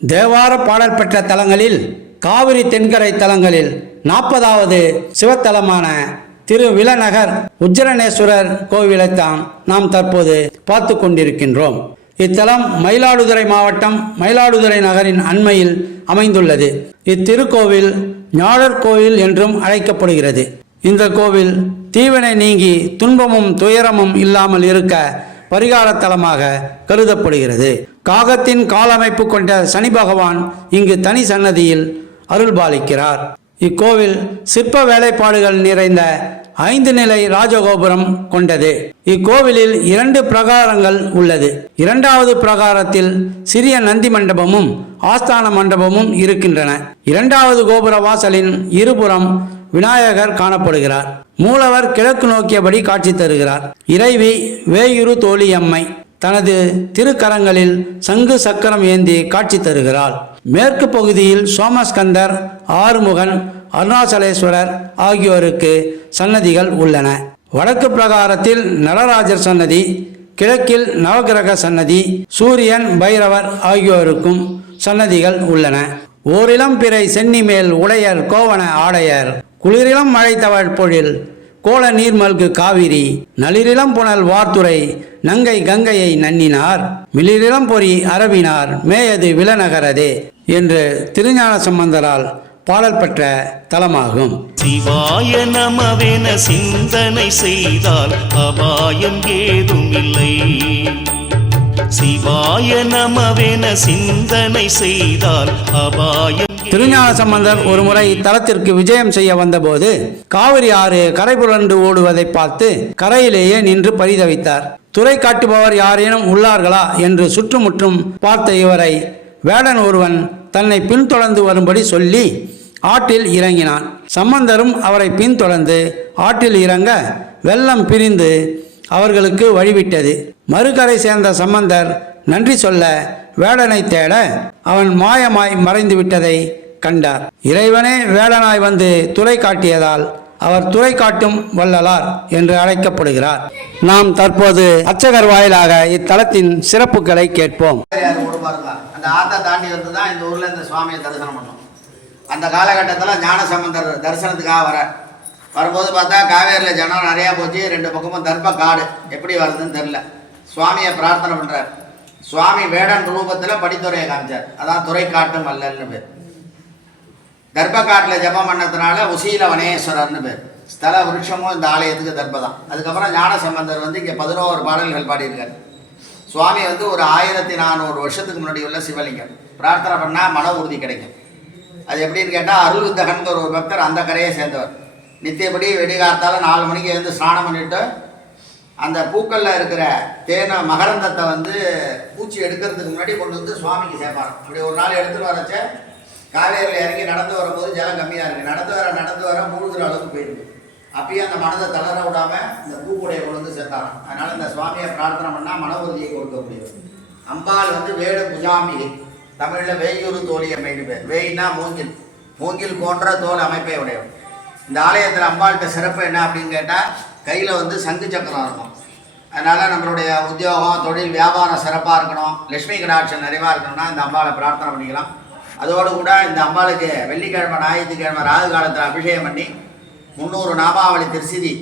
தேவார பாடல் பெற்ற தலங்களில் காவிரி தென்கரை தலங்களில் நாற்பதாவது சிவத்தலமான திருவிலநகர் உஜ்ஜரணேஸ்வரர் கோவிலைத்தான் நாம் தற்போது பார்த்து கொண்டிருக்கின்றோம். இத்தலம் மயிலாடுதுறை மாவட்டம் மயிலாடுதுறை நகரின் அண்மையில் அமைந்துள்ளது. இத்திருக்கோவில் ஞாழர் கோவில் என்றும் அழைக்கப்படுகிறது. இந்த கோவில் தீவினை நீங்கி துன்பமும் துயரமும் இல்லாமல் இருக்க பரிகாரத்தலமாக கருதப்படுகிறது. காகத்தின் காலமைப்பு கொண்ட சனி பகவான் இங்கு தனி சன்னதியில் அருள்பாலிக்கிறார். இக்கோவில் சிற்ப வேலைப்பாடுகள் நிறைந்த ஐந்து நிலை ராஜகோபுரம் கொண்டது. இக்கோவிலில் இரண்டு பிரகாரங்கள் உள்ளது. இரண்டாவது பிரகாரத்தில் சிறிய நந்தி மண்டபமும் ஆஸ்தான மண்டபமும் இருக்கின்றன. இரண்டாவது கோபுர வாசலின் இருபுறம் விநாயகர் காணப்படுகிறார். மூலவர் கிழக்கு நோக்கியபடி காட்சி தருகிறார். இறைவி வேயுரு தோழியம்மை தனது திருக்கரங்களில் சங்கு சக்கரம் ஏந்தி காட்சி தருகிறாள். மேற்கு பகுதியில் சோமஸ்கந்தர் ஆறுமுகன் அருணாசலேஸ்வரர் ஆகியோருக்கு சன்னதிகள் உள்ளன. வடக்கு பிரகாரத்தில் நடராஜர் சன்னதி கிழக்கில் நவகிரக சன்னதி சூரியன் பைரவர் ஆகியோருக்கும் சன்னதிகள் உள்ளன. ஓரிளம் பிறை சென்னி மேல் உடையர் கோவண ஆடையர் குளிரிளம் மழை பொழில் கோல நீர்மல்கு காவிரி நளிரிளம் புனல் வார்த்துரை நங்கை கங்கையை நன்னினார் மிளிரிளம் பொறி அரவினார் மேயது விலநகரதே என்று திருஞான சம்பந்தரால் பாடல் பெற்ற தலமாகும். சிவாய நமவென சிந்தனை செய்தால் அபாயம் ஏதுமில்லை. சிவாய நமவென சிந்தனை செய்தால் அபாயம் திருஞான சம்பந்தர் ஒருமுறை இத்தலத்திற்கு விஜயம் செய்ய வந்தபோது காவிரி ஆறு கரை புரண்டு ஓடுவதை பார்த்து கரையிலேயே நின்று பரிதவித்தார். துறை காட்டுபவர் யாரேனும் உள்ளார்களா? என்று சுற்றுமுற்றும் பார்த்த இவரை வேடன் ஒருவன் தன்னை பின்தொடர்ந்து வரும்படி சொல்லி ஆற்றில் இறங்கினான். சம்பந்தரும் அவரை பின்தொடர்ந்து ஆற்றில் இறங்க வெள்ளம் பிரிந்து அவர்களுக்கு வழிவிட்டது. மறுகரை சேர்ந்த சம்பந்தர் நன்றி சொல்ல வேடனை தேட அவன் மாயமாய் மறைந்து விட்டதை கண்டார். இறைவனே வேடனாய் வந்து துறை காட்டியதால் அவர் துறை காட்டும் வள்ளலார் என்று அழைக்கப்படுகிறார். நாம் தற்போது அர்ச்சகர் வாயிலாக இத்தலத்தின் சிறப்புகளை கேட்போம். அந்த ஆத்தா தாண்டி வந்து தான் இந்த ஊரில் இந்த சுவாமியை தரிசனம் பண்ணோம். அந்த காலகட்டத்தில் ஞான சம்பந்தர் தரிசனத்துக்காக வர வரும்போது பார்த்தா காவேரியில் ஜனம் நிறையா போச்சு ரெண்டு பக்கமும் தர்ப்ப காடு. எப்படி வருதுன்னு தெரில சுவாமியை பிரார்த்தனை பண்ணுறார் சுவாமி வேடன் ரூபத்தில் படித்துறையை காமிச்சார். அதான் துறை காட்டும் அல்லன்னு பேர். தர்ப்பக்காட்டில் ஜெபம் பண்ணதுனால உசீல வனேஸ்வரர்னு பேர். ஸ்தல விருட்சமும் இந்த ஆலயத்துக்கு தர்ப்பதான். அதுக்கப்புறம் ஞான சம்பந்தர் வந்து இங்கே பதினோரு பாடல்கள் பாடியிருக்காரு. சுவாமி வந்து ஒரு ஆயிரத்தி நானூறு வருஷத்துக்கு முன்னாடி உள்ள சிவலிங்கம். பிரார்த்தனை பண்ணால் மன உறுதி கிடைக்கும். அது எப்படின்னு கேட்டால் அருள்வித்தகன்கிற ஒரு பக்தர் அந்த கரையை சேர்ந்தவர். நித்தியப்படி வெடிகாலத்தால் நாலு மணிக்கு எழுந்து ஸ்நானம் பண்ணிட்டு அந்த பூக்களில் இருக்கிற தேனை மகரந்தத்தை வந்து பூச்சி எடுக்கிறதுக்கு முன்னாடி கொண்டு வந்து சுவாமிக்கு சேர்ப்பாங்க. அப்படி ஒரு நாள் எடுத்துகிட்டு வரச்ச காவேரியில் இறங்கி நடந்து வரும்போது ஜலம் கம்மியாக இருக்குது நடந்து வர நடந்து வர மூழ்கிற அளவுக்கு போயிருக்கு அப்பயும் அந்த மனதை தளர விடாமல் இந்த பூக்குடையை கொண்டு வந்து சேர்த்தாராம் அதனால் இந்த சுவாமியை பிரார்த்தனை பண்ணால் மன உறுதியை கொடுக்கக்கூடியது அம்பாள் வந்து வேடு புஜாம்பிகை தமிழில் வேயூரு தோழி அமைன்னு பேர். வேயினா மூங்கில். மூங்கில் போன்ற தோல் அமைப்பை உடையவர். இந்த ஆலயத்தில் அம்பாள்கிட்ட சிறப்பு என்ன அப்படின்னு கேட்டால் கையில் வந்து சங்கு சக்கரம் இருக்கும். அதனால் நம்மளுடைய உத்தியோகம் தொழில் வியாபாரம் சிறப்பாக இருக்கணும். லட்சுமி கடாட்சம் நிறைவாக இருக்கணும்னா இந்த அம்பாளை பிரார்த்தனை பண்ணிக்கலாம். அதோடு கூட இந்த அம்பாளுக்கு வெள்ளிக்கிழமை ஞாயிற்றுக்கிழமை ராகு காலத்தில் அபிஷேகம் பண்ணி முந்நூறு நாமாவளி திருசிதி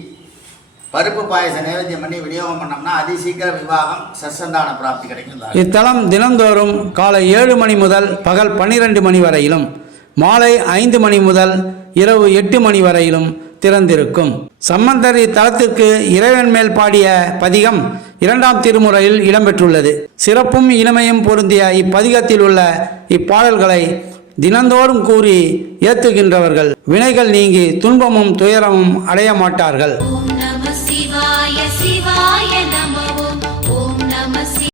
பருப்பு பாயசம் நைவேத்தியம் பண்ணி விநியோகம் பண்ணோம்னா அதிசீக்கிர விவாகம் சசந்தான பிராப்தி கிடைக்கும். இத்தலம் தினந்தோறும் காலை ஏழு மணி முதல் பகல் பன்னிரண்டு மணி வரையிலும் மாலை ஐந்து மணி முதல் இரவு எட்டு மணி வரையிலும் திறந்திருக்கும். சம்பந்தர் இத்தலத்திற்கு இறைவன் மேல் பாடிய பதிகம் இரண்டாம் திருமுறையில் இடம்பெற்றுள்ளது. சிறப்பும் இனிமையும் பொருந்திய இப்பதிகத்தில் உள்ள இப்பாடல்களை தினந்தோறும் கூறி ஏத்துகின்றவர்கள் வினைகள் நீங்கி துன்பமும் துயரமும் அடைய மாட்டார்கள்.